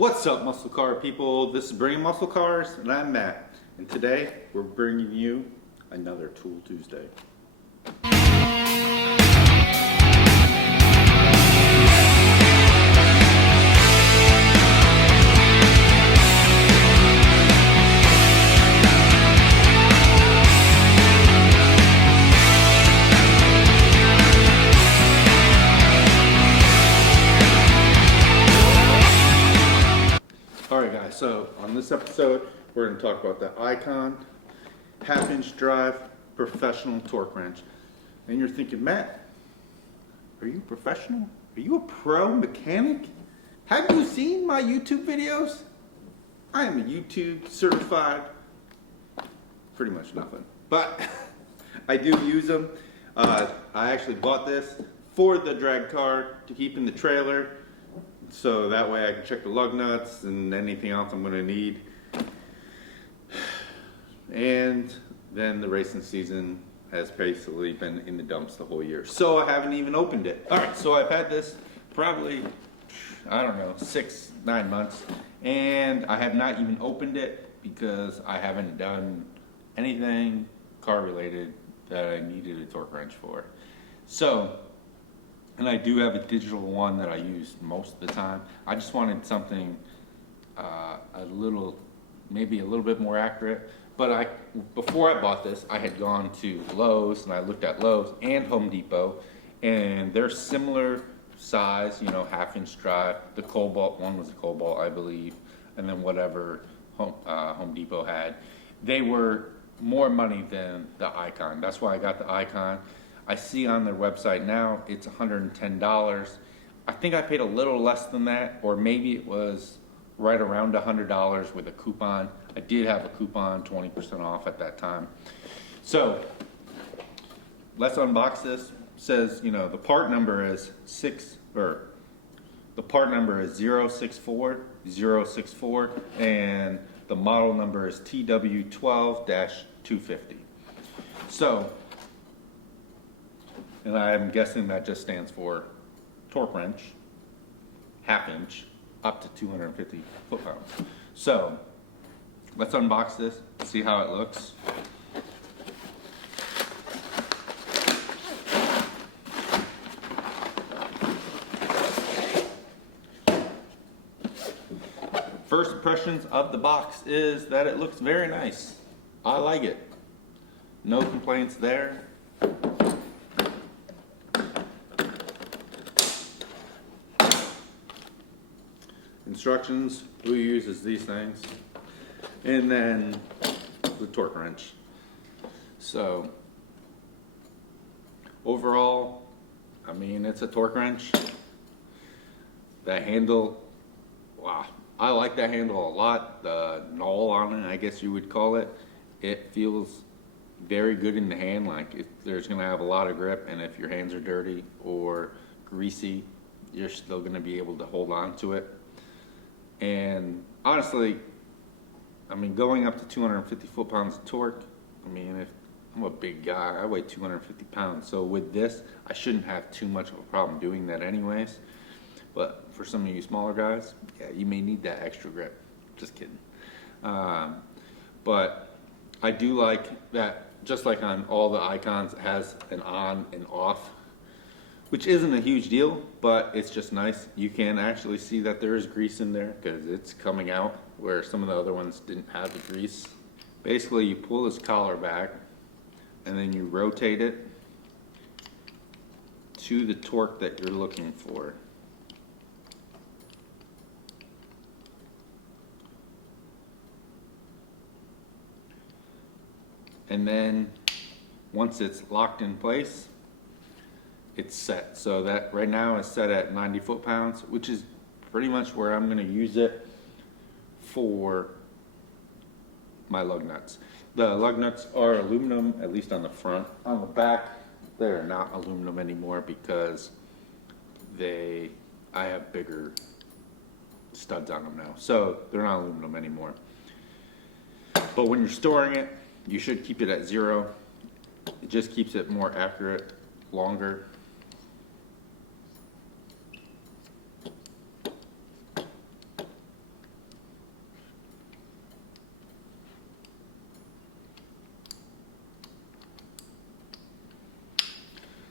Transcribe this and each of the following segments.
What's up, muscle car people? This is Bringing Muscle Cars, and I'm Matt. And today we're bringing you another Tool Tuesday. Alright guys, so on this episode we're going to talk about the Icon half-inch drive professional torque wrench. And you're thinking, Matt, are you professional? Are you a pro mechanic? Have you seen my YouTube videos? I am a YouTube certified, pretty much nothing, but I do use them. I actually bought this for the drag car to keep in the trailer, so that way I can check the lug nuts and anything else I'm going to need. And then the racing season has basically been in the dumps the whole year, so I haven't even opened it. Alright, so I've had this probably, I don't know, 6-9 months, and I have not even opened it because I haven't done anything car related that I needed a torque wrench for. So, and I do have a digital one that I use most of the time. I just wanted something maybe a little bit more accurate. But before I bought this, I had gone to Lowe's, and I looked at Lowe's and Home Depot, and they're similar size, you know, half-inch drive. The Cobalt one was a Cobalt, I believe, and then whatever Home Depot had. They were more money than the Icon. That's why I got the Icon. I see on their website now it's $110. I think I paid a little less than that, or maybe it was right around $100 with a coupon. I did have a coupon, 20% off at that time. So let's unbox this. It says, you know, the part number is 064064, and the model number is TW12-250. So, and I'm guessing that just stands for torque wrench, half-inch, up to 250 foot-pounds. So, let's unbox this, see how it looks. First impressions of the box is that it looks very nice. I like it. No complaints there. Instructions, who uses these things, and then the torque wrench. So overall, I mean, it's a torque wrench. The handle, wow, I like that handle a lot. The knoll on it, I guess you would call it, it feels very good in the hand. Like there's gonna have a lot of grip, and if your hands are dirty or greasy, you're still gonna be able to hold on to it. And honestly, I mean, going up to 250 foot-pounds of torque, I mean, if I'm a big guy, I weigh 250 pounds. So with this, I shouldn't have too much of a problem doing that anyways. But for some of you smaller guys, yeah, you may need that extra grip. Just kidding. But I do like that, just like on all the Icons, it has an on and off, which isn't a huge deal, but it's just nice. You can actually see that there is grease in there because it's coming out, where some of the other ones didn't have the grease. Basically, you pull this collar back and then you rotate it to the torque that you're looking for. And then once it's locked in place, it's set. So that right now is set at 90 foot-pounds, which is pretty much where I'm going to use it for my lug nuts. The lug nuts are aluminum, at least on the front. On the back, they're not aluminum anymore because I have bigger studs on them now. So they're not aluminum anymore. But when you're storing it, you should keep it at 0. It just keeps it more accurate, longer.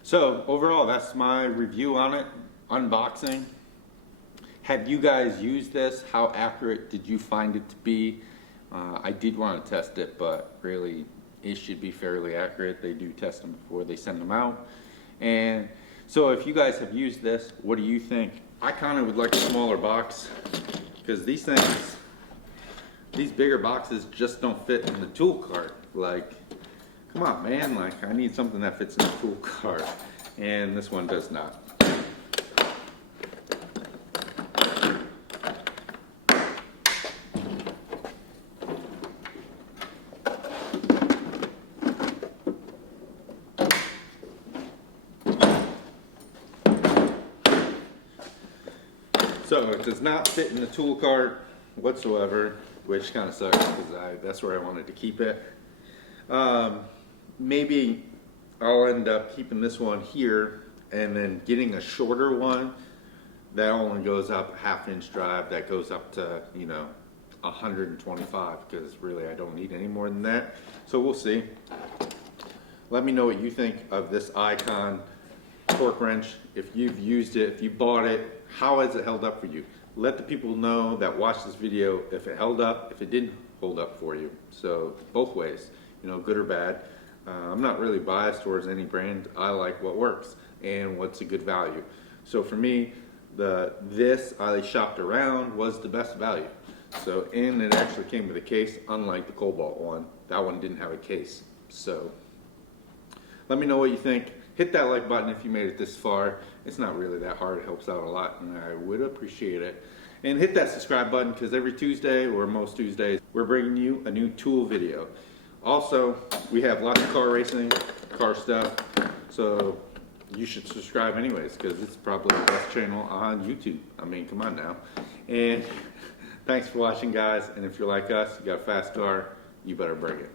So overall, that's my review on it, unboxing. Have you guys used this? How accurate did you find it to be? I did want to test it, but really it should be fairly accurate. They do test them before they send them out. And so if you guys have used this, what do you think? I kind of would like a smaller box because these things, these bigger boxes just don't fit in the tool cart. Like, come on, man, like I need something that fits in the tool cart, and this one does not. So it does not fit in the tool cart whatsoever, which kind of sucks because that's where I wanted to keep it. Maybe I'll end up keeping this one here and then getting a shorter one that only goes up a 1/2 inch drive that goes up to, you know, 125, because really I don't need any more than that. So we'll see. Let me know what you think of this Icon torque wrench. If you've used it, if you bought it, how has it held up for you? Let the people know that watch this video if it held up, if it didn't hold up for you. So both ways, you know, good or bad. I'm not really biased towards any brand. I like what works and what's a good value. So for me, this I shopped around was the best value. So, and it actually came with a case, unlike the Cobalt one. That one didn't have a case. So let me know what you think. Hit that like button if you made it this far. It's not really that hard. It helps out a lot, and I would appreciate it. And hit that subscribe button, because every Tuesday, or most Tuesdays, we're bringing you a new tool video. Also, we have lots of car racing, car stuff, so you should subscribe anyways, because it's probably the best channel on YouTube. I mean, come on now. And thanks for watching, guys. And if you're like us, you got a fast car, you better bring it.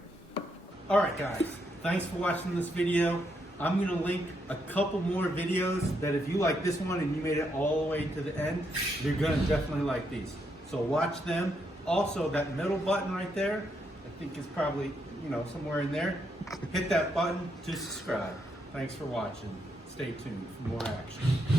All right, guys. Thanks for watching this video. I'm going to link a couple more videos that if you like this one and you made it all the way to the end, you're going to definitely like these. So watch them. Also, that middle button right there, I think is probably, you know, somewhere in there. Hit that button to subscribe. Thanks for watching. Stay tuned for more action.